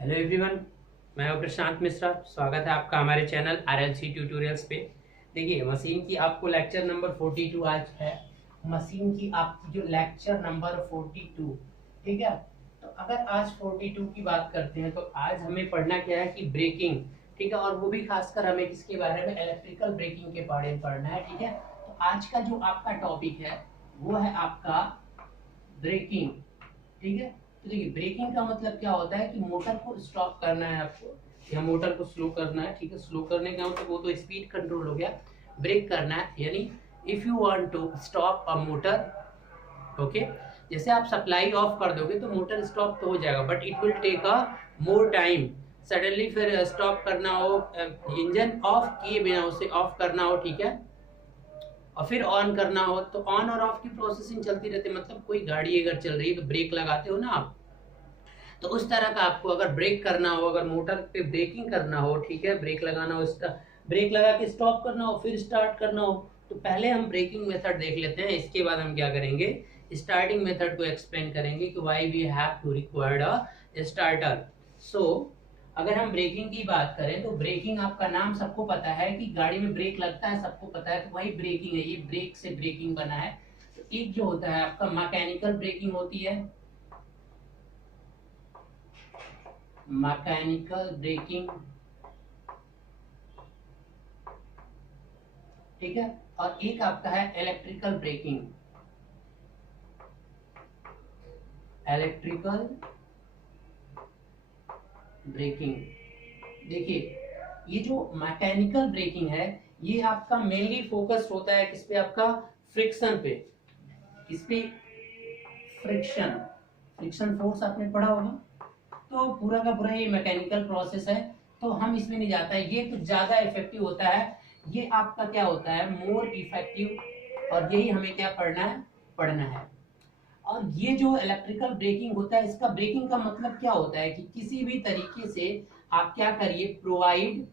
Hello everyone, मैं हूं प्रशांत मिश्रा। स्वागत है आपका हमारे चैनल आरएलसी ट्यूटोरियल्स पे। देखिए, मशीन की आपको लेक्चर नंबर 42 आज है। मशीन की आपकी जो लेक्चर नंबर 42, ठीक है। तो अगर आज 42 की बात करते हैं तो आज हमें पढ़ना क्या है कि ब्रेकिंग, ठीक है। और वो भी खासकर हमें किसके बारे में, इलेक्ट्रिकल ब्रेकिंग के बारे में पढ़ना है, ठीक है। तो आज का जो आपका टॉपिक है वो है आपका ब्रेकिंग, ठीक है। तो देखिए, ब्रेकिंग का मतलब क्या होता है कि मोटर को स्टॉप करना है आपको या मोटर को स्लो करना है, ठीक है। स्लो करने का मतलब वो तो स्पीड कंट्रोल हो गया। ब्रेक करना है यानी if you want to stop a motor, okay. जैसे आप सप्लाई ऑफ कर दोगे तो मोटर स्टॉप तो हो जाएगा, but it will take a more time. Suddenly फिर स्टॉप करना हो, इंजन ऑफ किए बिना उसे ऑफ करना हो, ठीक है। और फिर ऑन करना हो तो ऑन और ऑफ की प्रोसेसिंग चलती रहती है। मतलब कोई गाड़ी अगर चल रही है तो ब्रेक लगाते हो ना आप, तो उस तरह का आपको अगर ब्रेक करना हो, अगर मोटर पे ब्रेकिंग करना हो, ठीक है, ब्रेक लगाना हो, ब्रेक लगा के स्टॉप करना हो, फिर स्टार्ट करना हो, तो पहले हम ब्रेकिंग मेथड देख लेते हैं। इसके बाद हम क्या करेंगे, स्टार्टिंग मेथड को एक्सप्लेन करेंगे कि why we have to required a starter. So अगर हम ब्रेकिंग की बात करें तो ब्रेकिंग आपका नाम सबको पता है कि गाड़ी में ब्रेक लगता है, सबको पता है, तो वही ब्रेकिंग है। ये ब्रेक से ब्रेकिंग बना है। तो एक जो होता है आपका मैकेनिकल ब्रेकिंग होती है, मैकेनिकल ब्रेकिंग, ठीक है। और एक आपका है इलेक्ट्रिकल ब्रेकिंग, इलेक्ट्रिकल ब्रेकिंग। देखिए, ये जो मैकेनिकल ब्रेकिंग है ये आपका मेनली फोकस होता है किस पे, आपका फ्रिक्शन पे। किस पे? फ्रिक्शन, फ्रिक्शन फोर्स आपने पढ़ा होगा। तो पूरा का पूरा ये मैकेनिकल प्रोसेस है, तो हम इसमें नहीं जाता है। ये कुछ ज्यादा इफेक्टिव होता है, ये आपका क्या होता है, मोर इफेक्टिव। और यही हमें क्या पढ़ना है, पढ़ना है। और ये जो इलेक्ट्रिकल ब्रेकिंग होता है, इसका ब्रेकिंग का मतलब क्या होता है कि किसी भी तरीके से आप क्या करिए, प्रोवाइड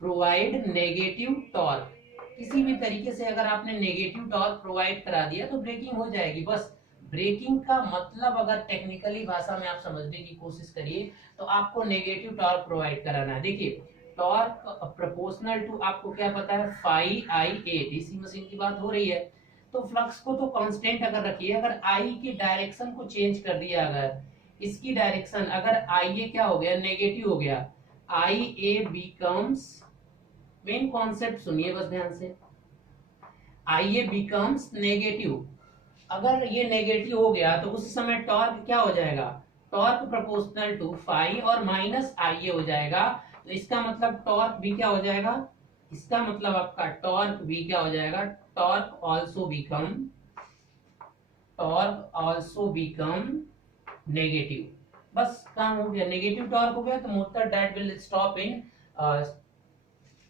प्रोवाइड नेगेटिव टॉर्क। किसी भी तरीके से अगर आपने नेगेटिव टॉर्क प्रोवाइड करा दिया तो ब्रेकिंग हो जाएगी, बस। ब्रेकिंग का मतलब अगर टेक्निकली भाषा में आप समझने की कोशिश करिए तो आपको नेगेटिव टॉर्क प्रोवाइड कराना है। देखिए, टॉर्क प्रोपोर्शनल टू, आपको क्या पता है, फाई आई ए। डीसी मशीन की बात हो रही है तो फ्लक्स को तो कांस्टेंट अगर रखिए, अगर आई की डायरेक्शन को चेंज कर दिया, अगर इसकी डायरेक्शन, अगर आई ए क्या हो गया, नेगेटिव हो गया, आई ए बिकम्स, मेन कॉन्सेप्ट सुनिए बस ध्यान से, आई ए बिकम्स नेगेटिव। अगर ये नेगेटिव हो गया तो उस समय टॉर्क क्या हो जाएगा, टॉर्क प्रोपोर्शनल टू फाई और माइनस आई ए हो जाएगा। तो इसका मतलब टॉर्क भी क्या हो जाएगा, इसका मतलब आपका टॉर्क भी क्या हो जाएगा, torque also become, torque also become negative. बस काम हो गया, नेगेटिव टॉर्क हो गया तो motor that will stop in,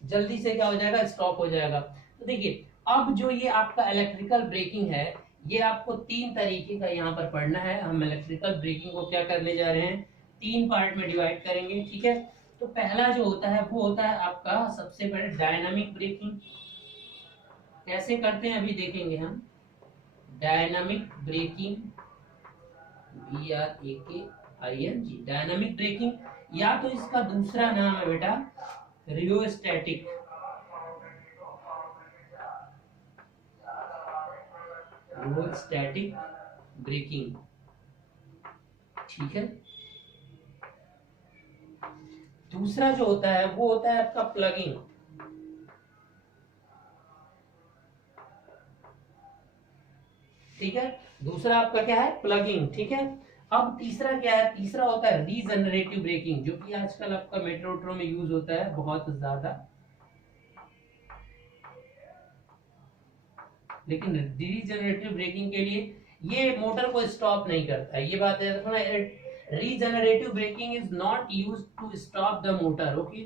जल्दी से क्या हो जाएगा, स्टॉप हो जाएगा। तो देखिए, अब जो ये आपका इलेक्ट्रिकल ब्रेकिंग है, ये आपको तीन तरीके का यहाँ पर पढ़ना है। हम इलेक्ट्रिकल ब्रेकिंग को क्या करने जा रहे हैं, तीन पार्ट में डिवाइड करेंगे, ठीक है। तो पहला जो होता है वो होता है आपका सबसे पहले डायनामिक ब्रेकिंग। कैसे करते हैं अभी देखेंगे हम। Dynamic braking, BRAKING, dynamic braking, या तो इसका दूसरा नाम है बेटा रियोस्टैटिक, रियोस्टैटिक ब्रेकिंग, ठीक है। दूसरा जो होता है वो होता है आपका प्लगिंग, ठीक है। दूसरा आपका क्या है, प्लगिंग, ठीक है। अब तीसरा क्या है, तीसरा होता है रीजनरेटिव ब्रेकिंग, जो कि आजकल आपका मेट्रो में यूज होता है बहुत ज्यादा। लेकिन रीजनरेटिव ब्रेकिंग के लिए ये मोटर को स्टॉप नहीं करता है, ये बात है रखना। Regenerative braking is not use to stop the motor, okay.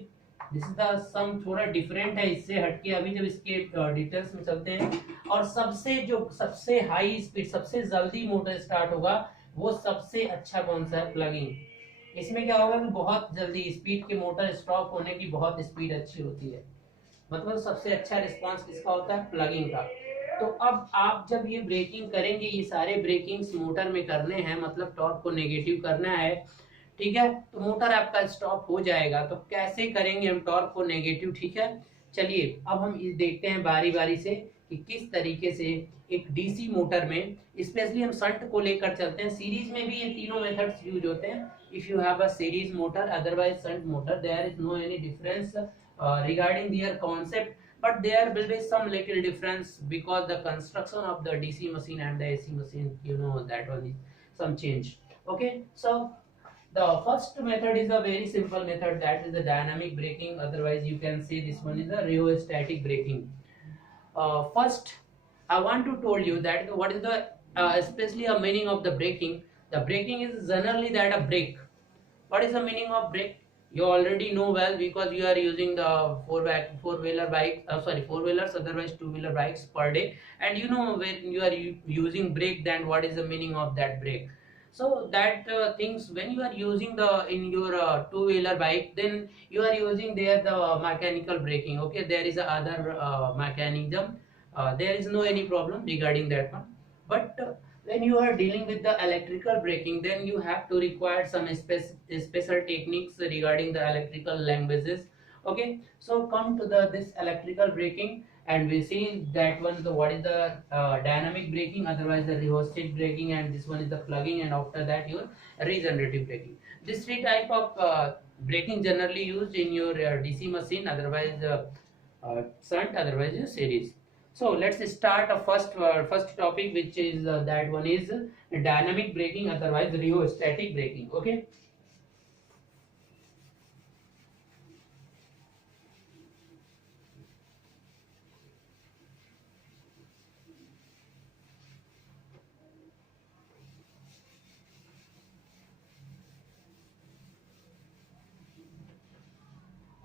This is the some थोड़ा डिफरेंट है इससे हटके, अभी जब इसके डिटेल्स में चलते हैं। और सबसे हाई स्पीड, सबसे जल्दी मोटर स्टार्ट होगा, वो सबसे अच्छा कौन सा है, प्लगिंग। इसमें क्या होगा कि बहुत जल्दी स्पीड के मोटर स्टॉप होने की बहुत स्पीड अच्छी होती है। मतलब सबसे अच्छा रिस्पांस किसका होता है, प्लगिंग का। तो अब आप जब ये ब्रेकिंग करेंगे, ये सारे ब्रेकिंग्स मोटर में करने हैं, मतलब टॉर्क को नेगेटिव करना है, ठीक है, तो मोटर आपका स्टॉप हो जाएगा। तो कैसे करेंगे हम टॉर्क को नेगेटिव, ठीक है। चलिए अब हम इस देखते हैं बारी बारी से कि किस तरीके से एक डीसी मोटर में, स्पेशली हम शंट को लेकर चलते हैं। सीरीज में भी ये तीनों मेथड्स यूज होते हैं। If you have a series motor otherwise shunt motor, there is no any difference regarding their concept, but there will be some little difference because the construction of the DC machine and the AC machine, you know, that one is some change. Okay, so the first method is a very simple method, that is the dynamic braking, otherwise you can say this one is the rheostatic braking. First I want to told you that what is the especially a meaning of the braking. The braking is generally that a brake. What is the meaning of brake? You already know well, because you are using the four-wheeler bike, four-wheelers, otherwise two-wheeler bikes per day, and you know when you are using brake, then what is the meaning of that brake. So that things, when you are using the in your two-wheeler bike, then you are using there the mechanical braking. Okay, there is a other mechanism, there is no any problem regarding that one. But when you are dealing with the electrical braking, then you have to require some special techniques regarding the electrical languages. Okay, so come to the this electrical braking, and we see that one, the what is the dynamic braking, otherwise the rheostat braking, and this one is the plugging, and after that your regenerative braking. This three type of braking generally used in your DC machine, otherwise shunt, otherwise your series. So let's start a first topic, which is that one is dynamic braking, otherwise rheostatic braking. Okay.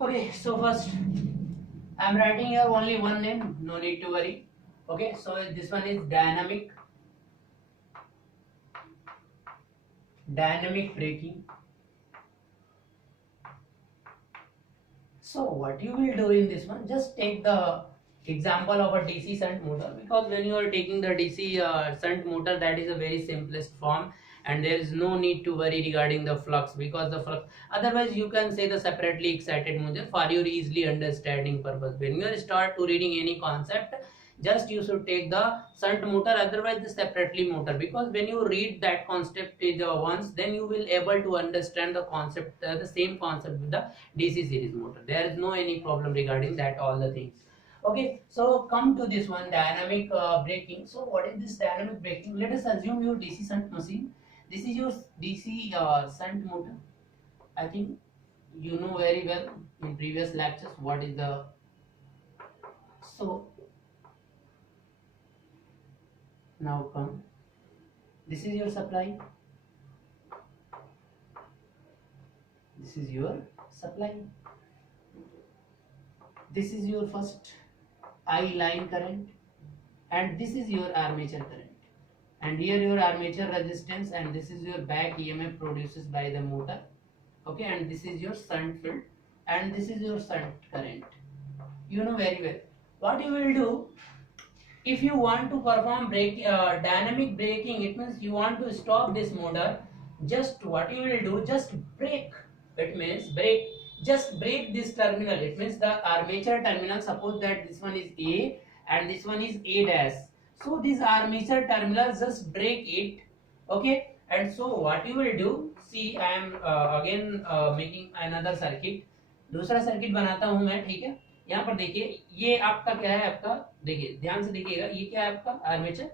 Okay, so first I'm writing here only one name, no need to worry. Okay, so this one is dynamic braking. So what you will do in this one, just take the example of a DC shunt motor, because when you are taking the DC shunt motor, that is a very simplest form, and there is no need to worry regarding the flux, because the flux, otherwise you can say the separately excited motor for your easily understanding purpose. When you start to reading any concept, just you should take the shunt motor, otherwise the separately motor, because when you read that concept once, then you will able to understand the concept, the same concept with the DC series motor. There is no any problem regarding that, all the things. Okay, so come to this one, dynamic braking. So what is this dynamic braking? Let us assume your DC shunt machine. This is your DC shunt motor. I think you know very well in previous lectures what is the, so now come, this is your supply, this is your supply, this is your first I line current, and this is your armature current, and here your armature resistance, and this is your back EMF produced by the motor. Okay, and this is your shunt field, and this is your shunt current. You know very well. What you will do, if you want to perform dynamic braking, it means you want to stop this motor, just what you will do, just brake. It means brake, just break this terminal. It means the armature terminal, suppose that this one is A and this one is A dash, so this armature terminal, just break it. Okay, and so what you will do, see I am again making another circuit, दूसरा circuit बनाता हूं मैं, ठीक है। यहाँ पर देखिए, ये आपका क्या है, आपका देखिए ध्यान से देखिएगा, ये क्या है आपका आर्मेचर।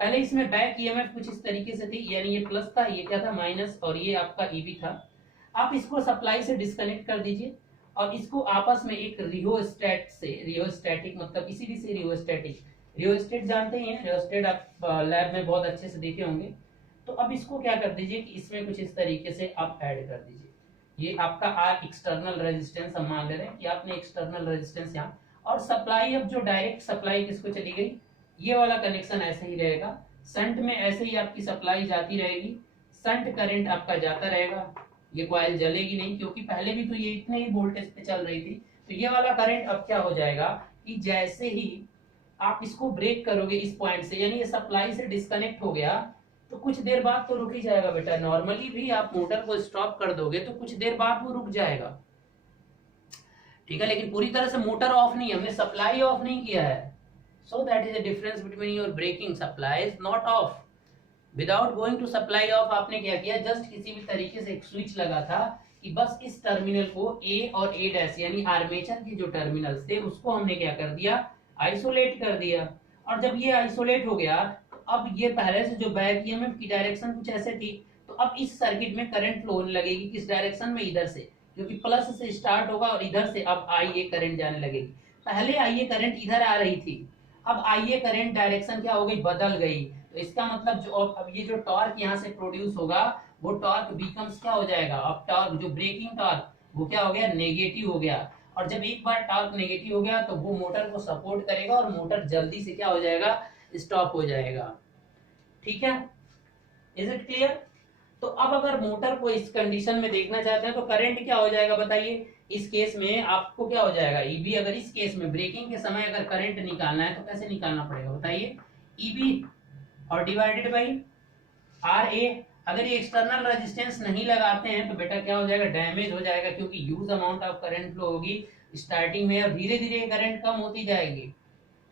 पहले इसमें बैक ईएमएफ कुछ इस तरीके से थी, यानी ये प्लस था, ये क्या था माइनस, और ये आपका ईबी था। आप इसको सप्लाई से डिस्कनेक्ट कर दीजिए, और इसको आपस में एक रियोस्टेट से, रियोस्टैटिक मतलब इसी से रियोस्टैटिक, रियोस्टेट जानते ही हैं, रियोस्टेट आप लैब में बहुत अच्छे से देखे होंगे। तो अब इसको क्या कर दीजिए कि इसमें कुछ इस तरीके से आप ऐड कर दीजिए। ये आपका आर एक्सटर्नल रेजिस्टेंस हम मान ले रहे हैं कि आपने एक्सटर्नल रेजिस्टेंस यहाँ, और सप्लाई अब जो डायरेक्ट सप्लाई किसको चली गई, ये वाला कनेक्शन ऐसे ही रहेगा। शंट में ऐसे ही आपकी सप्लाई जाती रहेगी, शंट करंट आपका जाता रहेगा, ये कॉइल जलेगी नहीं, क्योंकि पहले भी तो ये इतने ही वोल्टेज पे चल रही थी। तो ये वाला करंट अब क्या हो जाएगा कि जैसे ही आप इसको ब्रेक करोगे इस पॉइंट से, यानी ये सप्लाई से डिस्कनेक्ट हो गया, तो कुछ देर बाद तो रुक ही जाएगा बेटा। नॉर्मली भी आप मोटर को स्टॉप कर दोगे तो कुछ देर बाद वो रुक जाएगा, ठीक है, लेकिन पूरी तरह से मोटर ऑफ नहीं है, हमने सप्लाई ऑफ नहीं किया है। So that is the difference between your braking. Supply is not off. Without going to supply off आपने क्या किया, जस्ट किसी भी तरीके से एक स्विच लगा था कि बस इस टर्मिनल को ए और ए डैश यानी आर्मेचर के जो टर्मिनल्स थे उसको हमने क्या कर दिया, आइसोलेट कर दिया। और जब ये आइसोलेट हो गया तो अब ये पहले से जो बैक ईएमएफ की डायरेक्शन कुछ ऐसे थी, तो अब इस सर्किट में करंट फ्लो होने लगेगी किस डायरेक्शन में, इधर से, जो कि प्लस से स्टार्ट होगा और इधर से अब आईए करंट जाने लगेगी। पहले आईए करंट इधर आ रही थी, अब आईए करंट डायरेक्शन क्या हो गई, बदल गई। तो इसका मतलब जो अब ये जो टॉर्क यहाँ से प्रोड्यूस होगा वो टॉर्क बिकम्स क्या हो जाएगा, अब टॉर्क जो ब्रेकिंग टॉर्क वो क्या हो गया, नेगेटिव हो गया। और जब एक बार टॉर्क नेगेटिव हो गया तो वो मोटर को सपोर्ट करेगा और मोटर जल्दी से क्या हो जाएगा, स्टॉप हो जाएगा। ठीक है, इज इट क्लियर? तो अब अगर मोटर को इस कंडीशन में देखना चाहते हैं तो करंट क्या हो जाएगा बताइए। इस केस में आपको क्या हो जाएगा, ईबी। अगर इस केस में ब्रेकिंग के समय अगर करंट निकालना है तो कैसे निकालना पड़ेगा बताइए, ईबी और डिवाइडेड बाई आर ए। अगर ये एक्सटर्नल रेजिस्टेंस नहीं लगाते हैं तो बेटा क्या हो जाएगा, डैमेज हो जाएगा, क्योंकि huge amount of current flow होगी स्टार्टिंग में और धीरे धीरे करंट कम होती जाएगी।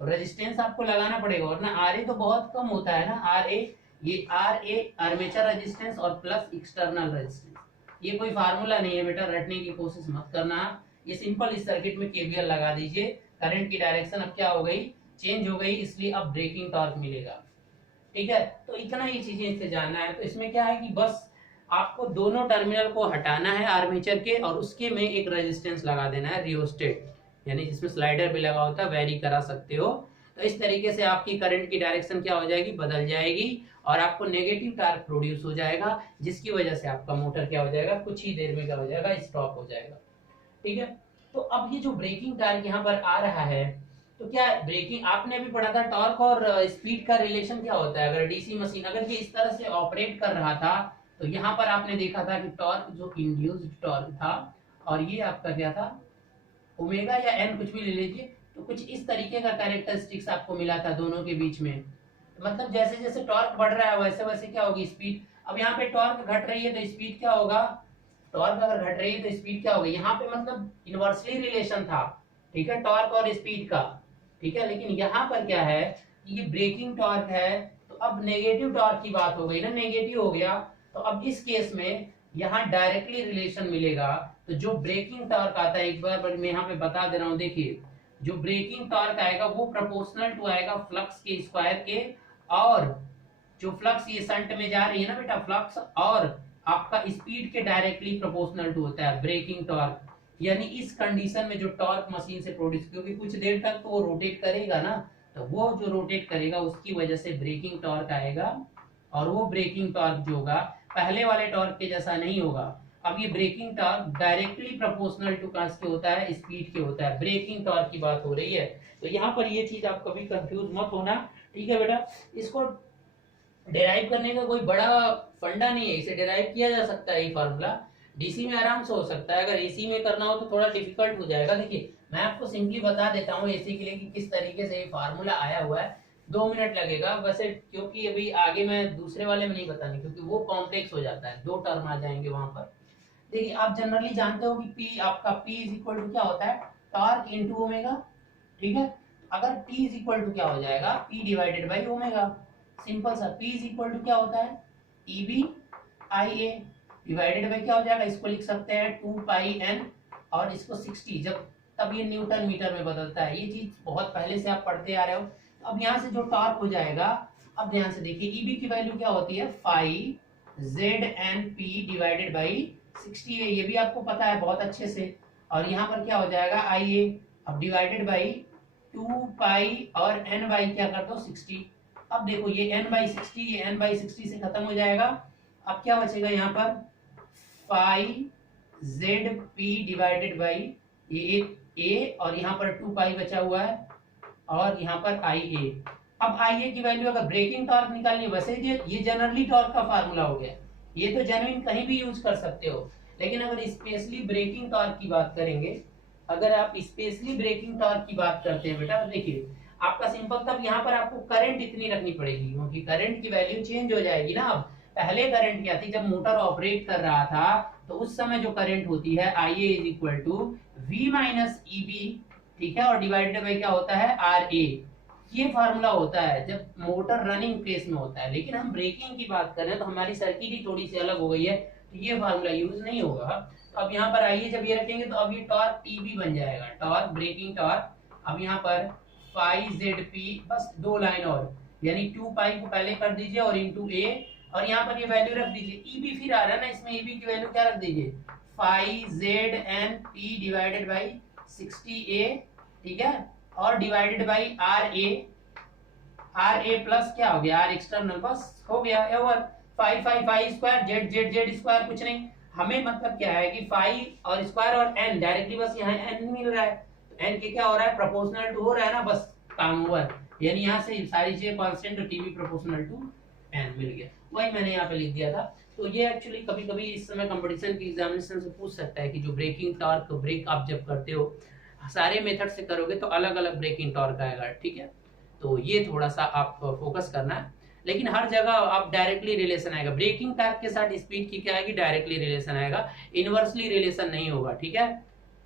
रेजिस्टेंस आपको लगाना पड़ेगा, वरना आर ए तो बहुत कम होता है ना। आर ए, ये आर ए आर्मेचर रेजिस्टेंस और प्लस एक्सटर्नल रेजिस्टेंस, ये कोई फार्मूला नहीं है बेटा, रटने की कोशिश मत करना। ये सिंपल इस सर्किट में केवीएल लगा दीजिए, करंट की डायरेक्शन अब क्या हो गई, चेंज हो गई, इसलिए अब ब्रेकिंग टॉर्क मिलेगा। ठीक है, तो इतना ही चीजें इससे जानना है। तो इसमें क्या है कि बस आपको दोनों टर्मिनल को हटाना है आर्मेचर के और उसके में एक रेजिस्टेंस लगा देना है रियोस्टेट, यानी जिसमें स्लाइडर भी लगा होता है, वेरी करा सकते हो। तो इस तरीके से आपकी करंट की डायरेक्शन क्या हो जाएगी, बदल जाएगी और आपको नेगेटिव टॉर्क प्रोड्यूस हो जाएगा, जिसकी वजह से आपका मोटर क्या हो जाएगा, कुछ ही देर में क्या हो जाएगा, स्टॉप हो जाएगा। ठीक है, तो अब ये जो ब्रेकिंग टॉर्क यहाँ पर आ रहा है, तो क्या ब्रेकिंग आपने अभी पढ़ा था, टॉर्क और स्पीड का रिलेशन क्या होता है। अगर डीसी मशीन अगर ये इस तरह से ऑपरेट कर रहा था तो यहाँ पर आपने देखा था कि टॉर्क जो इंड्यूस्ड टॉर्क था और ये आपका क्या था, ओमेगा या एन कुछ भी ले लीजिए, तो कुछ इस तरीके का कैरेक्टरिस्टिक्स आपको मिला था दोनों के बीच में। मतलब जैसे जैसे टॉर्क बढ़ रहा है वैसे वैसे क्या होगी, स्पीड। अब यहाँ पे टॉर्क घट रही है तो स्पीड क्या होगा, टॉर्क अगर घट रही है तो स्पीड क्या होगी, यहाँ पे मतलब इनवर्सली रिलेशन था, ठीक है, टॉर्क और स्पीड का। ठीक है, लेकिन यहाँ पर क्या है, ये ब्रेकिंग टॉर्क है तो अब नेगेटिव टॉर्क की बात हो गई ना, नेगेटिव हो गया। तो अब इस केस में यहाँ डायरेक्टली रिलेशन मिलेगा। तो जो ब्रेकिंग टॉर्क आता है, एक बार मैं यहाँ पे बता दे रहा हूँ, देखिए जो ब्रेकिंग टॉर्क आएगा वो प्रोपोर्शनल टू आएगा फ्लक्स के स्क्वायर के, और जो फ्लक्स ये शंट में जा रही है ना बेटा, फ्लक्स और आपका स्पीड के डायरेक्टली प्रोपोर्शनल टू होता है ब्रेकिंग टॉर्क। यानी इस कंडीशन में जो टॉर्क मशीन से प्रोड्यूस, क्योंकि कुछ देर तक तो वो रोटेट करेगा ना, तो वो जो रोटेट करेगा उसकी वजह से ब्रेकिंग टॉर्क आएगा। और वो ब्रेकिंग टॉर्क जो होगा पहले वाले टॉर्क के जैसा नहीं होगा। अब ये braking torque directly proportional to K होता है, स्पीड के होता है। ब्रेकिंग टॉर्क की बात हो रही है, तो यहाँ पर ये चीज आप कभी कंफ्यूज मत होना। ठीक है बेटा, इसको डिराइव करने का कोई बड़ा फंडा नहीं है, इसे डिराइव किया जा सकता है। ये फार्मूला डीसी में आराम से हो सकता है, अगर एसी में करना हो तो थोड़ा डिफिकल्ट हो जाएगा। देखिए मैं आपको सिंपली बता देता हूँ एसी के लिए कि किस तरीके से ये फार्मूला आया हुआ है। 2 मिनट लगेगा वैसे, क्योंकि अभी आगे मैं दूसरे वाले में नहीं बताने, क्योंकि वो कॉम्प्लेक्स हो जाता है, 2 टर्म आ जाएंगे वहां पर। देखिए आप जनरली जानते हो कि पी आपका पी इज इक्वल टू क्या होता है, टॉर्क इनटू ओमेगा। ठीक है, अगर टी इज इक्वल टू क्या हो जाएगा, P divided by omega. Simple सा, पी इज इक्वल टू क्या होता है, EB I A divided by क्या हो जाएगा, इसको लिख सकते हैं 2 पाई एन और इसको 60, जब तब ये न्यूटन मीटर में बदलता है। ये चीज बहुत पहले से आप पढ़ते आ रहे हो। अब यहाँ से जो टॉर्क हो जाएगा, अब ध्यान से देखिए ईबी की वैल्यू क्या होती है, 5 z n p divided by 60 है, ये भी आपको पता है बहुत अच्छे से। और यहाँ पर क्या हो जाएगा आई ए, अब डिवाइडेड बाई 2 पाई और एन बाई क्या कर दो 60। अब देखो ये n बाई 60, ये n बाई 60 से खत्म हो जाएगा। अब क्या बचेगा यहाँ पर 5 जेड पी डिवाइडेड बाई ये a और यहाँ पर 2 पाई बचा हुआ है और यहाँ पर आई ए। अब आई ए की वैल्यू अगर ब्रेकिंग टॉर्क निकालनी है, वैसे ये जनरली टॉर्क का फार्मूला हो गया, ये तो जेन्युइन कहीं भी यूज कर सकते हो। लेकिन अगर स्पेशली ब्रेकिंग टॉर्क की बात करेंगे, अगर आप स्पेशली ब्रेकिंग टॉर्क की बात करते हैं बेटा, तो देखिए आपका सिंपल, तब यहाँ पर आपको करंट इतनी रखनी पड़ेगी क्योंकि करंट की वैल्यू चेंज हो जाएगी ना। अब पहले करंट क्या थी, जब मोटर ऑपरेट कर रहा था तो उस समय जो करंट होती है IA is equal to V minus EB, ठीक है, और डिवाइडेड बाई क्या होता है RA। ये फार्मूला होता है जब मोटर रनिंग केस में होता है, लेकिन हम ब्रेकिंग की बात करें तो हमारी सर्किट ही थोड़ी सी अलग हो गई है, तो ये फार्मूला यूज नहीं होगा। तो अब यहाँ पर आइए, जब ये रखेंगे तो अब ये टॉर्क TB बन जाएगा, टॉर्क ब्रेकिंग टॉर्क। अब यहाँ पर फाई ZP, बस 2 लाइन और, यानी 2 पाई को पहले कर दीजिए और इंटू A, और यहाँ पर ये वैल्यू रख दीजिए। EB फिर आ रहा है ना, इसमें EB की वैल्यू क्या रख दीजिए, phi ZNP divided by 60A, ठीक है, और डिवाइडेड बाई RA प्लस क्या हो गया R एक्सटर्नल, बस हो गया। Over phi phi phi square z z z square, कुछ नहीं, हमें मतलब क्या है कि फाई और स्क्वायर और n डायरेक्टली बस यहाँ n मिल रहा है, तो n के क्या हो रहा है, प्रोपोर्शनल टू हो रहा है ना, बस काम ओवर। यानी यहाँ से सारी चीजें कांस्टेंट, तो TB प्रोपोर्शनल टू n मिल गया, वही मैंने यहाँ पे लिख दिया था। तो ये एक्चुअली कभी कभी इस समय कंपटीशन की एग्जामिनेशन से पूछ सकता है कि जो ब्रेकिंग टॉर्क ब्रेक आप जब करते हो सारे मेथड से करोगे तो अलग अलग ब्रेकिंग टॉर्क आएगा, ठीक है। तो ये थोड़ा सा आप फोकस करना है, लेकिन हर जगह आप डायरेक्टली रिलेशन आएगा ब्रेकिंग टॉर्क के साथ स्पीड की क्या आएगी, डायरेक्टली रिलेशन आएगा, इनवर्सली रिलेशन नहीं होगा, ठीक है।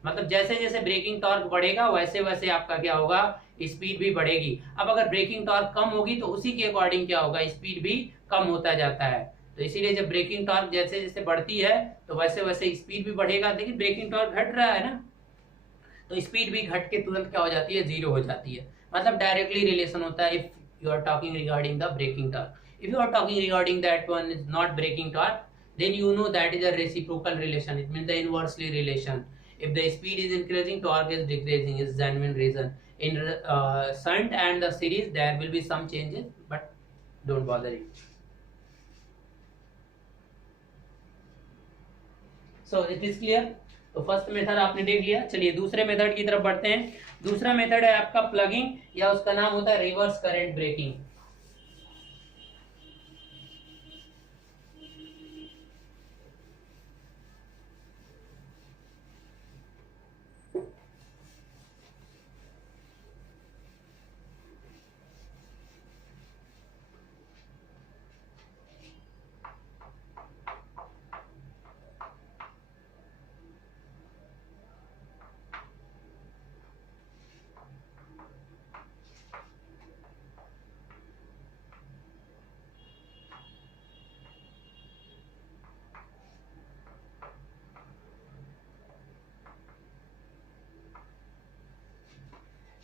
मतलब जैसे जैसे ब्रेकिंग टॉर्क बढ़ेगा वैसे वैसे आपका क्या होगा, स्पीड भी बढ़ेगी। अब अगर ब्रेकिंग टॉर्क कम होगी तो उसी के अकॉर्डिंग क्या होगा, स्पीड भी कम होता जाता है। तो इसीलिए जब ब्रेकिंग टॉर्क जैसे जैसे बढ़ती है तो वैसे वैसे स्पीड भी बढ़ेगा, लेकिन ब्रेकिंग टॉर्क घट रहा है ना, तो स्पीड भी घट के तुरंत क्या हो जाती है, जीरो हो जाती है। मतलब डायरेक्टली रिलेशन होता है if you are talking regarding the braking torque. If you are talking regarding that one is not braking torque, then you know that is a reciprocal relation, it means the inversely relation. If the speed is increasing, torque is decreasing, is genuine reason. In shunt and the series there will be some changes, but don't bother it. So it is clear. तो first method आपने देख लिया, चलिए दूसरे method की तरफ बढ़ते हैं। दूसरा मेथड है आपका प्लगिंग, या उसका नाम होता है reverse current braking.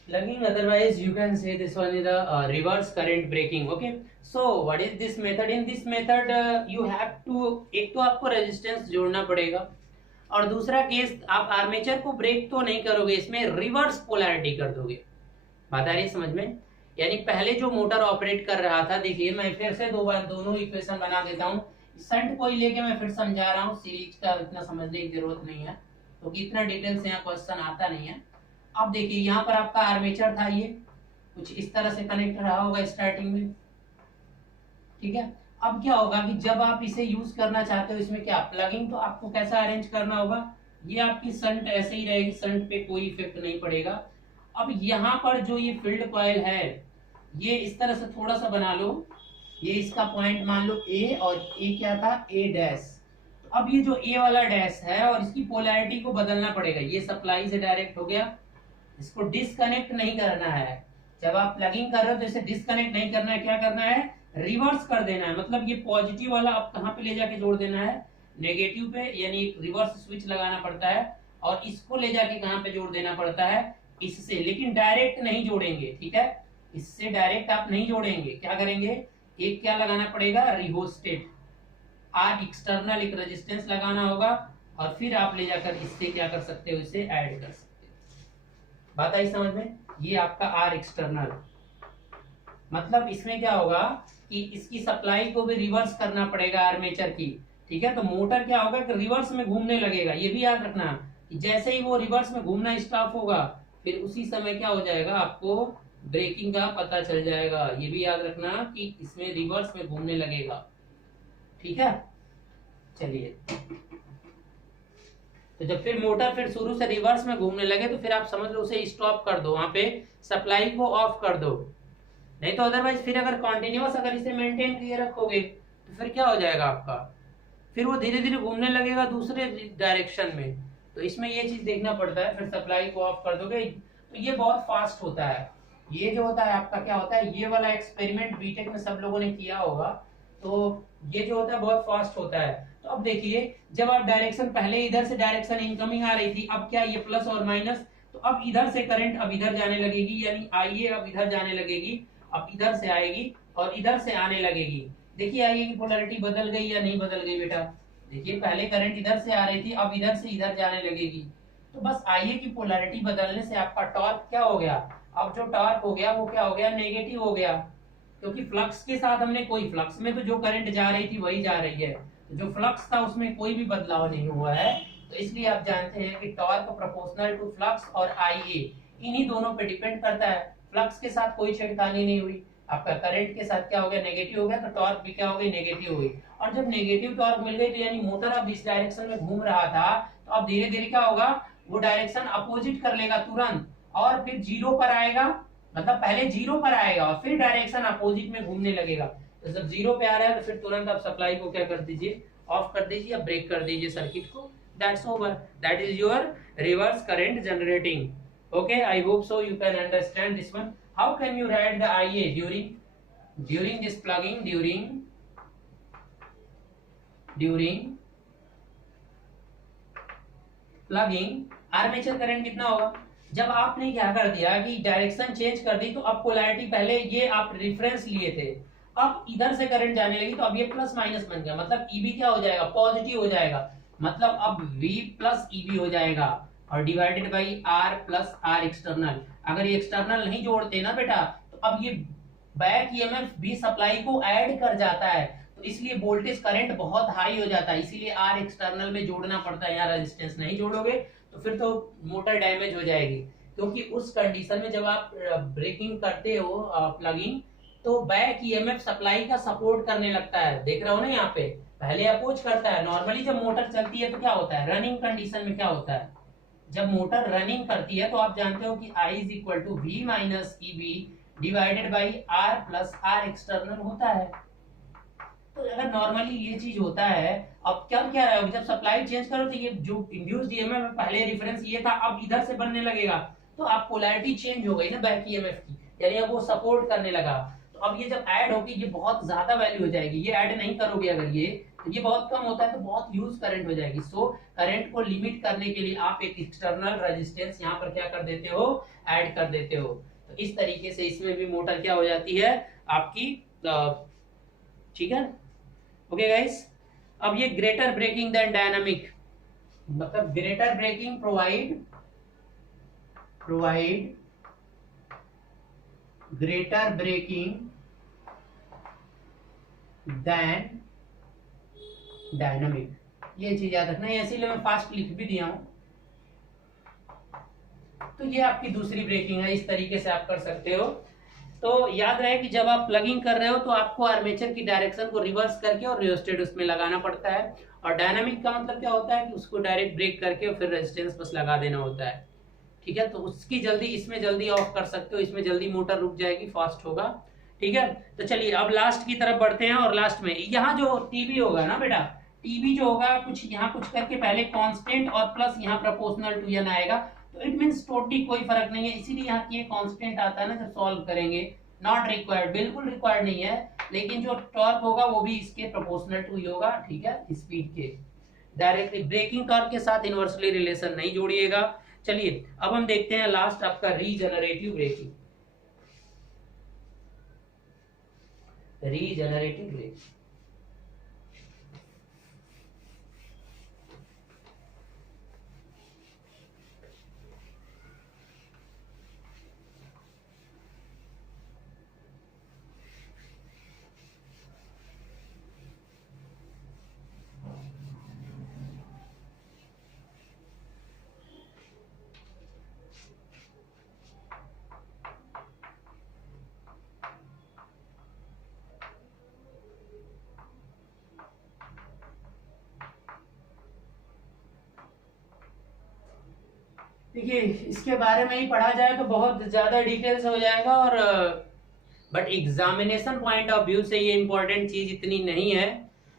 Plugging, otherwise you can say this one is the reverse current braking. Okay, so what is this method? In this method you have to, एक तो आपको रेजिस्टेंस जोड़ना पड़ेगा, और दूसरा केस आप आर्मेचर को ब्रेक तो नहीं करोगे, इसमें रिवर्स पोलैरिटी कर दोगे। बात आ रही है समझ में? यानी पहले जो मोटर ऑपरेट कर रहा था, देखिए मैं फिर से दो बार दोनों इक्वेशन बना देता हूँ, शंट को ही लेके मैं फिर समझा रहा हूँ, सीरीज का इतना समझने की जरूरत नहीं है क्योंकि तो इतना डिटेल से यहाँ क्वेश्चन आता नहीं है। अब देखिए यहाँ पर आपका आर्मेचर था, ये कुछ इस तरह से कनेक्ट रहा होगा स्टार्टिंग में, ठीक है। अब क्या होगा कि जब आप इसे यूज करना चाहते हो, इसमें क्या प्लगिंग, तो आपको कैसा अरेंज करना होगा, ये आपकी शंट ऐसे ही रहेगी, शंट पे कोई इफेक्ट नहीं पड़ेगा। अब यहाँ पर जो ये फील्ड कॉइल है, ये इस तरह से थोड़ा सा बना लो, ये इसका पॉइंट मान लो A, और A क्या था, A डैश। अब ये जो A वाला डैश है और इसकी पोलैरिटी को बदलना पड़ेगा, ये सप्लाई से डायरेक्ट हो गया, इसको डिस्कनेक्ट नहीं करना है। जब आप प्लगिंग कर रहे हो तो इसे डिस्कनेक्ट नहीं करना है, क्या करना है, रिवर्स कर देना है। मतलब ये पॉजिटिव वाला आप कहाँ पे ले जाके जोड़ देना है, नेगेटिव पे, यानी रिवर्स स्विच लगाना पड़ता है, और इसको ले जाके कहाँ पे जोड़ देना पड़ता है, इससे, लेकिन डायरेक्ट नहीं जोड़ेंगे, ठीक है, इससे डायरेक्ट आप नहीं जोड़ेंगे। क्या करेंगे, एक क्या लगाना पड़ेगा, रिहोस्टेट, आर एक्सटर्नल एक रेजिस्टेंस लगाना होगा, और फिर आप ले जाकर इससे क्या कर सकते हो, इसे ऐड कर सकते हो। बात आई समझ में? ये आपका आर एक्सटर्नल, मतलब इसमें क्या होगा कि इसकी सप्लाई को भी रिवर्स करना पड़ेगा आर्मेचर की, ठीक है। तो मोटर क्या होगा कि रिवर्स में घूमने लगेगा, ये भी याद रखना कि जैसे ही वो रिवर्स में घूमना स्टॉप होगा, फिर उसी समय क्या हो जाएगा, आपको ब्रेकिंग का पता चल जाएगा। ये भी याद रखना कि इसमें रिवर्स में घूमने लगेगा, ठीक है। चलिए तो जब फिर मोटर फिर शुरू से रिवर्स में घूमने लगे तो फिर आप समझ लो उसे स्टॉप कर दो, वहां पे सप्लाई को ऑफ कर दो। नहीं तो अदरवाइज फिर अगर कॉन्टिन्यूअस अगर इसे मेंटेन किए रखोगे तो फिर क्या हो जाएगा आपका, फिर वो धीरे धीरे घूमने लगेगा दूसरे डायरेक्शन में। तो इसमें ये चीज देखना पड़ता है, फिर सप्लाई को ऑफ कर दोगे तो ये बहुत फास्ट होता है। ये जो होता है आपका क्या होता है, ये वाला एक्सपेरिमेंट बीटेक में सब लोगों ने किया होगा। तो ये जो होता है बहुत फास्ट होता है। तो अब देखिए जब आप डायरेक्शन, पहले इधर से डायरेक्शन इनकमिंग आ रही थी, अब क्या ये प्लस और माइनस, तो अब इधर से करंट अब इधर जाने लगेगी, यानी आइए अब इधर जाने लगेगी, अब इधर से आएगी और इधर से आने लगेगी। देखिए आइए की पोलैरिटी बदल गई या नहीं बदल गई बेटा। देखिए पहले करंट इधर से आ रही थी, अब इधर से इधर जाने लगेगी। तो बस आइए की पोलैरिटी बदलने से आपका टॉर्क क्या हो गया, अब जो टॉर्क हो गया वो क्या हो गया, नेगेटिव हो गया। क्योंकि फ्लक्स के साथ हमने कोई, फ्लक्स में तो जो करंट जा रही थी वही जा रही है, तो जो फ्लक्स था उसमें कोई भी बदलाव नहीं हुआ है। तो इसलिए आप जानते हैं कि टॉर्क प्रोपोर्शनल टू फ्लक्स और आईए इन्हीं दोनों पे डिपेंड करता है। फ्लक्स के साथ कोई छेड़खानी नहीं हुई, आपका करंट के साथ क्या हो गया, नेगेटिव हो गया, तो टॉर्क भी क्या हो गई, नेगेटिव हुई। और जब नेगेटिव टॉर्क मिल गई तो यानी मोटर अब इस डायरेक्शन में घूम रहा था, तो अब धीरे धीरे क्या होगा, वो डायरेक्शन अपोजिट कर लेगा तुरंत, और फिर जीरो पर आएगा, मतलब पहले जीरो पर आएगा और फिर डायरेक्शन अपोजिट में घूमने लगेगा। तो जब जीरो पे आ रहा है तो फिर तुरंत आप सप्लाई को क्या कर दीजिए, ऑफ कर दीजिए या ब्रेक कर दीजिए सर्किट को। That's over, that is your reverse current generating. okay, I hope so you can understand this one. How can you write the IA during this plugging, during plugging armature current कितना होगा। जब आपने क्या कर दिया कि direction change कर दी, तो अब पोलैरिटी, पहले ये आप रेफरेंस लिए थे, अब इधर से करंट जाने लगी, तो अब ये प्लस माइनस बन गया, मतलब ईबी क्या हो जाएगा, पॉजिटिव हो जाएगा। मतलब अब V प्लस ईबी हो जाएगा और divided by R plus R external. अगर ये एक्सटर्नल नहीं जोड़ते ना बेटा, तो अब ये बैक ईएमएफ भी सप्लाई को ऐड कर जाता है, तो इसलिए वोल्टेज करंट बहुत हाई हो जाता है, इसीलिए आर एक्सटर्नल में जोड़ना पड़ता है। यहाँ रेजिस्टेंस नहीं जोड़ोगे तो फिर तो मोटर डैमेज हो जाएगी। क्योंकि उस कंडीशन में जब आप ब्रेकिंग करते हो प्लगिंग, तो बैक ईएमएफ सप्लाई का सपोर्ट करने लगता है। देख रहे हो ना यहाँ पे, पहले अपोज करता है। नॉर्मली जब मोटर चलती है तो क्या होता है, रनिंग कंडीशन में क्या होता है, जब मोटर रनिंग करती है तो आप जानते हो कि I is equal to V minus EB divided by R plus R external होता है। तो अगर नॉर्मली ये चीज होता है, अब क्या क्या है, जब सप्लाई चेंज करो तो ये जो इंड्यूस्ड ईएमएफ पहले रेफरेंस ये था, अब इधर से बनने लगेगा, तो आप पोलैरिटी चेंज हो गई ना बैक ईएमएफ की, यानी अब वो सपोर्ट करने लगा। तो अब ये जब ऐड होगी, ये बहुत ज्यादा वैल्यू हो जाएगी। ये ऐड नहीं करोगे अगर ये, तो ये बहुत कम होता है तो बहुत ह्यूज करंट हो जाएगी। सो करंट को लिमिट करने के लिए आप एक एक्सटर्नल रेजिस्टेंस यहाँ पर क्या कर देते हो, ऐड कर देते हो। तो इस तरीके से इसमें भी मोटर क्या हो जाती है आपकी, ठीक है। ओके गाइस, अब ये ग्रेटर ब्रेकिंग देन डायनामिक, मतलब greater braking provide greater braking than dynamic, ये चीज याद रखना है, इसीलिए मैं फास्ट लिख भी दिया हूं। तो ये आपकी दूसरी ब्रेकिंग है, इस तरीके से आप कर सकते हो। तो याद रहे कि जब आप प्लगिंग कर रहे हो तो आपको आर्मेचर की डायरेक्शन को रिवर्स करके और रियोस्टेट उसमें लगाना पड़ता है। और डायनामिक का मतलब क्या होता है कि उसको डायरेक्ट ब्रेक करके और फिर रेजिस्टेंस बस लगा देना होता है, ठीक है। तो उसकी जल्दी, इसमें जल्दी ऑफ कर सकते हो, इसमें जल्दी मोटर रुक जाएगी, फास्ट होगा, ठीक है। तो चलिए अब लास्ट की तरफ बढ़ते हैं। और लास्ट में यहाँ जो टीबी होगा ना बेटा, टीबी जो होगा कुछ यहाँ कुछ करके पहले कांस्टेंट और प्लस यहाँ प्रोपोर्शनल टू एन आएगा, तो इट मींस टोटली कोई फर्क नहीं है। इसीलिए यहाँ ये कांस्टेंट आता है ना जब सॉल्व करेंगे, नॉट रिक्वायर्ड, बिल्कुल रिक्वायर्ड नहीं है, लेकिन जो टॉर्क होगा वो भी इसके प्रोपोर्शनल टू ही होगा, ठीक है, स्पीड के। डायरेक्टली ब्रेकिंग टॉर्क के साथ इनवर्सली रिलेशन नहीं जोड़िएगा। चलिए अब हम देखते हैं लास्ट आपका रीजनरेटिव ब्रेकिंग। रीजनरेटिव ब्रेकिंग, देखिए इसके बारे में ही पढ़ा जाए तो बहुत ज्यादा डिटेल्स हो जाएगा, और but examination point of view से ये इंपॉर्टेंट चीज इतनी नहीं है,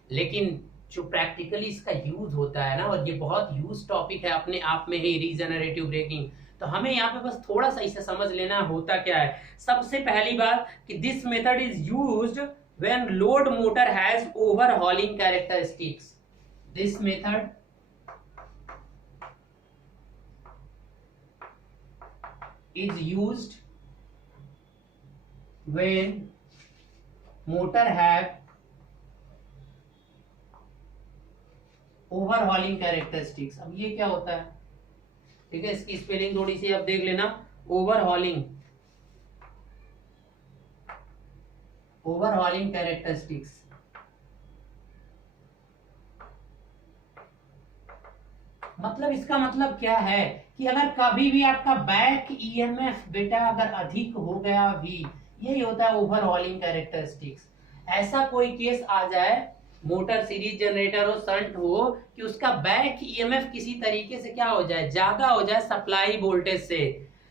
लेकिन जो प्रैक्टिकली इसका यूज होता है ना, और ये बहुत यूज टॉपिक है अपने आप में ही, रीजनरेटिव ब्रेकिंग। तो हमें यहाँ पे बस थोड़ा सा इसे समझ लेना होता क्या है। सबसे पहली बात कि this method is used when load motor has overhauling characteristics. This method is used when motor have overhauling characteristics। अब ये क्या होता है, ठीक है, इसकी स्पेलिंग थोड़ी सी आप देख लेना। ओवरहॉलिंग, ओवरहॉलिंग कैरेक्टरिस्टिक्स मतलब इसका मतलब क्या है कि अगर कभी भी आपका बैक ईएमएफ बेटा अगर अधिक हो गया भी, यही होता है ओवरहॉलिंग कैरेक्टरिस्टिक्स। ऐसा कोई केस आ जाए, मोटर सीरीज जनरेटर हो, शंट हो, कि उसका बैक ईएमएफ किसी तरीके से क्या हो जाए, ज्यादा हो जाए सप्लाई वोल्टेज से,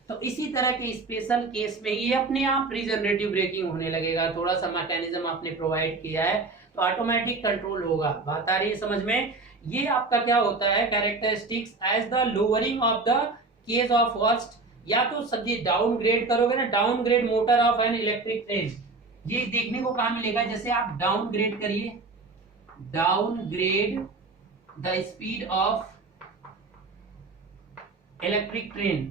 तो इसी तरह के स्पेशल केस में ये अपने आप रीजनरेटिव ब्रेकिंग होने लगेगा। थोड़ा सा मैकेनिज्म आपने प्रोवाइड किया है तो ऑटोमेटिक कंट्रोल होगा। बात आ रही है समझ में। ये आपका क्या होता है, characteristics as the lowering of the case of first, या तो सब्जी डाउनग्रेड करोगे ना, downgrade motor of an electric train, ये देखने को कहां मिलेगा, जैसे आप डाउनग्रेड करिए, downgrade the speed of electric train.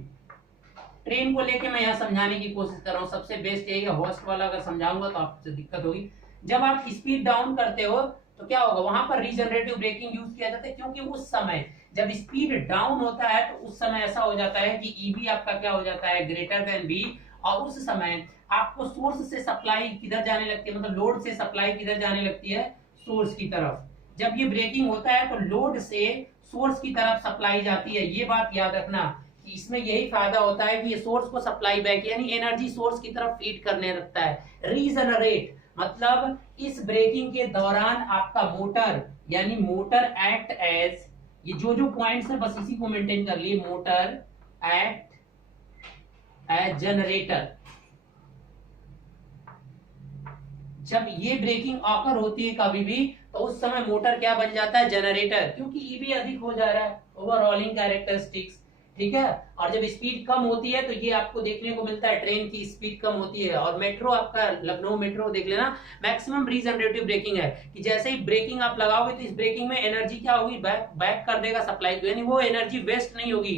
Train को लेके मैं यहाँ समझाने की कोशिश कर रहा हूँ, सबसे बेस्ट यही है, होस्ट वाला अगर समझाऊंगा तो आपसे दिक्कत होगी। जब आप स्पीड डाउन करते हो तो क्या होगा, वहां पर रीजनरेटिव ब्रेकिंग यूज किया जाता है, क्योंकि उस समय जब स्पीड डाउन होता है तो उस समय ऐसा हो जाता है कि ईबी आपका क्या हो जाता है, ग्रेटर देन बी, और उस समय आपको सोर्स से सप्लाई किधर जाने लगती है, मतलब लोड से सप्लाई किधर जाने लगती है, सोर्स की तरफ। जब ये ब्रेकिंग होता है तो लोड से सोर्स की तरफ सप्लाई जाती है। ये बात याद रखना कि इसमें यही फायदा होता है कि ये सोर्स को सप्लाई बैक, यानी एनर्जी सोर्स की तरफ फीड करने लगता है। रीजनरेट मतलब इस ब्रेकिंग के दौरान आपका मोटर, यानी मोटर एक्ट एज, ये जो जो पॉइंट्स है बस इसी को मेंटेन कर लिए, मोटर एक्ट एज जनरेटर। जब ये ब्रेकिंग ऑकर होती है कभी भी, तो उस समय मोटर क्या बन जाता है, जनरेटर, क्योंकि ईबी अधिक हो जा रहा है, ओवरऑलिंग कैरेक्टरिस्टिक्स, ठीक है। और जब स्पीड कम होती है तो ये आपको देखने को मिलता है, ट्रेन की स्पीड कम होती है। और मेट्रो आपका लखनऊ मेट्रो देख लेना, मैक्सिमम रीजनरेटिव ब्रेकिंग है कि जैसे ही ब्रेकिंग आप लगाओगे तो इस ब्रेकिंग में एनर्जी क्या होगी, बैक कर देगा सप्लाई को, यानी वो एनर्जी वेस्ट नहीं होगी,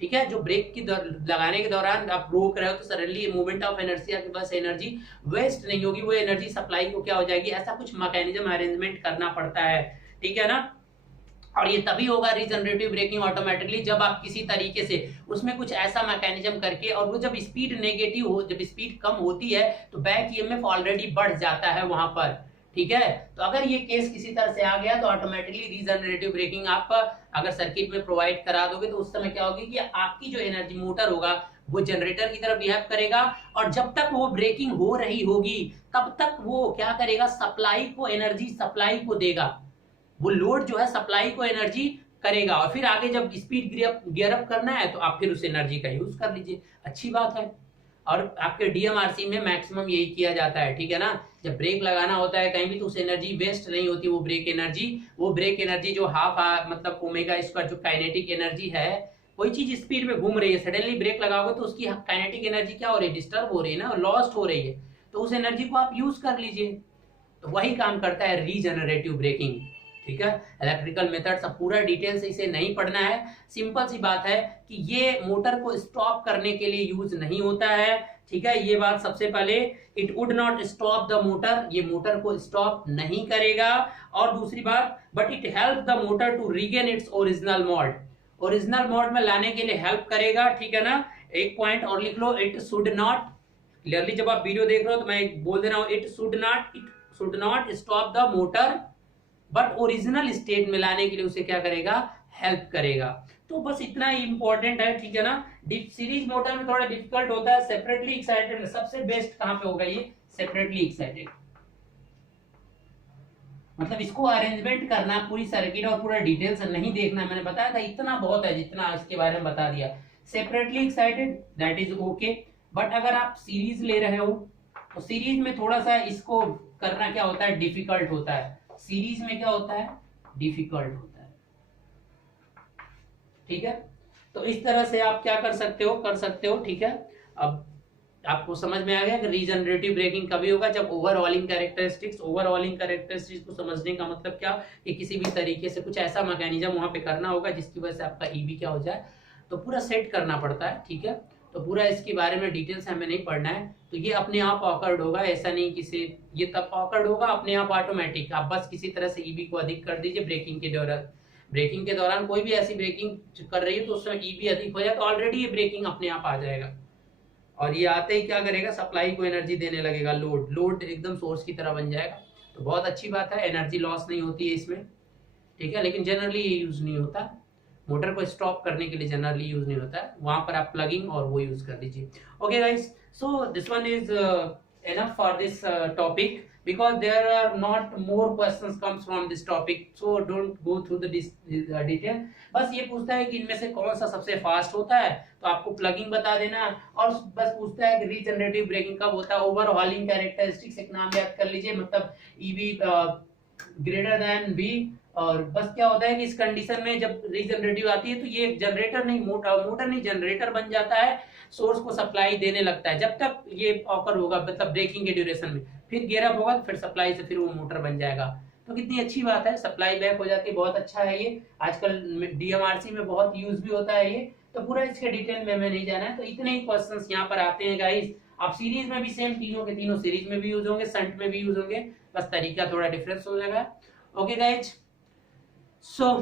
ठीक है। जो ब्रेक की लगाने के दौरान आप रोक रहे हो तो सडनली मूवमेंट ऑफ एनर्जी के पास एनर्जी वेस्ट नहीं होगी, वो एनर्जी सप्लाई को क्या हो जाएगी, ऐसा कुछ मैकेनिज्म अरेंजमेंट करना पड़ता है, ठीक है ना। और ये तभी होगा रीजनरेटिव ब्रेकिंग ऑटोमेटिकली जब आप किसी तरीके से उसमें कुछ ऐसा मैकेनिज्म करके, और वो जब स्पीड नेगेटिव हो, जब स्पीड कम होती है तो बैक ईएमएफ ऑलरेडी बढ़ जाता है वहां पर, ठीक है। तो अगर ये केस किसी तरह से आ गया तो ऑटोमेटिकली रीजनरेटिव ब्रेकिंग आप अगर सर्किट में प्रोवाइड करा दोगे तो उस समय क्या होगी कि आपकी जो एनर्जी मोटर होगा वो जनरेटर की तरफ बिहेव करेगा, और जब तक वो ब्रेकिंग हो रही होगी तब तक वो क्या करेगा, सप्लाई को एनर्जी सप्लाई को देगा, वो लोड जो है सप्लाई को एनर्जी करेगा। और फिर आगे जब स्पीड गियर अप करना है तो आप फिर उस एनर्जी का यूज कर लीजिए, अच्छी बात है। और आपके डीएमआरसी में मैक्सिमम यही किया जाता है, ठीक है ना। जब ब्रेक लगाना होता है कहीं भी तो उस एनर्जी वेस्ट नहीं होती, वो ब्रेक एनर्जी जो हाफ मतलब ओमेगा स्क्वायर जो काइनेटिक एनर्जी है, कोई चीज स्पीड में घूम रही है, सडनली ब्रेक लगाओगे तो उसकी काइनेटिक एनर्जी क्या हो रही है, डिस्टर्ब हो रही है ना, लॉस्ट हो रही है, तो उस एनर्जी को आप यूज कर लीजिए। तो वही काम करता है रीजनरेटिव ब्रेकिंग, ठीक है। इलेक्ट्रिकल मेथड सब पूरा डिटेल से इसे नहीं पढ़ना है, सिंपल सी बात है कि ये मोटर को स्टॉप करने के लिए यूज नहीं होता है, ठीक है। ये बात सबसे पहले, it would not stop the motor, ये मोटर को स्टॉप नहीं करेगा। और दूसरी बात, but it help the motor to regain its original mode, original mode में लाने के लिए हेल्प करेगा, ठीक है ना। एक पॉइंट और लिख लो, इट शुड नॉट, क्लियरली जब आप वीडियो देख रहे हो तो मैं बोल दे रहा हूं, it should not stop the motor, but original state में लाने के लिए उसे क्या करेगा, हेल्प करेगा। तो बस इतना ही इंपॉर्टेंट है, ठीक है ना। सीरीज मोटर में थोड़ा डिफिकल्ट होता है, सेपरेटली एक्साइटेड में सबसे बेस्ट कहां पे होगा, ये सेपरेटली एक्साइटेड, मतलब इसको अरेंजमेंट करना पूरी सर्किट और पूरा डिटेल्स नहीं देखना, मैंने बताया था इतना बहुत है, जितना इसके बारे में बता दिया। Separately excited that is okay, but अगर आप सीरीज ले रहे हो तो सीरीज में थोड़ा सा इसको करना क्या होता है, डिफिकल्ट होता है। सीरीज में क्या होता है, डिफिकल्ट होता है। ठीक है, तो इस तरह से आप क्या कर सकते हो। ठीक है, अब आपको समझ में आ गया कि रीजनरेटिव ब्रेकिंग कभी होगा, जब ओवरऑलिंग कैरेक्टरिस्टिक्स को समझने का मतलब क्या, कि किसी भी तरीके से कुछ ऐसा मैकेनिज्म वहां पे करना होगा जिसकी वजह से आपका ईबी क्या हो जाए, तो पूरा सेट करना पड़ता है। ठीक है, तो पूरा इसके बारे में डिटेल्स हमें नहीं पढ़ना है, तो ये अपने आप ऑकर्ड होगा, ऐसा नहीं किसी, ये तब ऑकर्ड होगा अपने आप ऑटोमेटिक। आप बस किसी तरह से ईबी को अधिक कर दीजिए ब्रेकिंग के दौरान। ब्रेकिंग के दौरान कोई भी ऐसी ब्रेकिंग कर रही है तो उसमें ईबी अधिक हो जाए तो ऑलरेडी ये ब्रेकिंग अपने आप आ जाएगा, और ये आते ही क्या करेगा, सप्लाई को एनर्जी देने लगेगा, लोड एकदम सोर्स की तरह बन जाएगा। तो बहुत अच्छी बात है, एनर्जी लॉस नहीं होती है इसमें। ठीक है, लेकिन जनरली ये यूज नहीं होता, मोटर को स्टॉप करने के लिए जनरली यूज नहीं होता है, वहां पर आप प्लगिंग और वो यूज कर दीजिए। Okay guys, so this one is enough for this topic, because there are not more questions comes from this topic, so don't go through the detail। बस ये पूछता है कि इनमें से कौन सा सबसे फास्ट होता है, तो आपको प्लगिंग बता देना, और बस पूछता है कि रीजनरेटिव ब्रेकिंग कब होता है। ओवरहॉलिंग कैरेक्टरिस्टिक्स एक नाम याद कर लीजिए, मतलब ईबी ग्रेटर देन वी, और बस क्या होता है कि इस कंडीशन में जब रीजनरेटिव आती है तो ये जनरेटर नहीं, मोटर नहीं, जनरेटर बन जाता है, सोर्स को सप्लाई देने लगता है। जब तक ये ऑकर होगा, मतलब ब्रेकिंग के ड्यूरेशन में, फिर गियर अप होगा, फिर सप्लाई से फिर वो मोटर बन जाएगा। तो कितनी अच्छी बात है, सप्लाई बैक हो जाती है, बहुत अच्छा है ये। आजकल डीएमआरसी में बहुत यूज भी होता है ये, तो पूरा इसके डिटेल में हमें नहीं जाना है। तो इतने ही क्वेश्चंस यहाँ पर आते हैं गाइस। आप सीरीज में भी सेम, तीनों के तीनों सीरीज में भी यूज होंगे, शंट में भी यूज होंगे, बस तरीका थोड़ा डिफरेंस हो जाएगा। Okay guys, so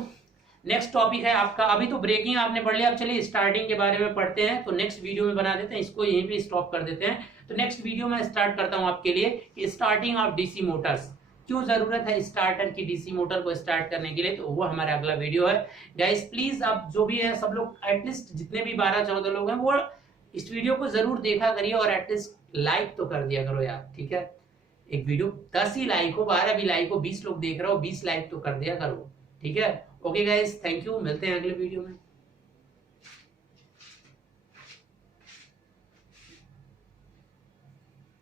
next topic है आपका, अभी तो ब्रेकिंग आपने पढ़ लिया, अब चलिए स्टार्टिंग के बारे में पढ़ते हैं। तो नेक्स्ट वीडियो में बना देते हैं, इसको यहीं पे स्टॉप कर देते हैं। तो नेक्स्ट वीडियो में स्टार्ट करता हूं आपके लिए कि स्टार्टिंग ऑफ डीसी मोटर्स, क्यों जरूरत है स्टार्टर की डीसी मोटर को स्टार्ट करने के लिए, तो वो हमारा अगला वीडियो है। गाइस प्लीज आप जो भी है सब लोग, एटलीस्ट जितने भी 12-14 लोग हैं, वो इस वीडियो को जरूर देखा करिए, और एटलीस्ट लाइक तो कर दिया करो यार। ठीक है, एक वीडियो 10 ही लाइक हो, 12 भी लाइक हो, 20 लोग देख रहे हो, 20 लाइक तो कर दिया करो। ठीक है, ओके गाइस, थैंक यू, मिलते हैं अगले वीडियो में।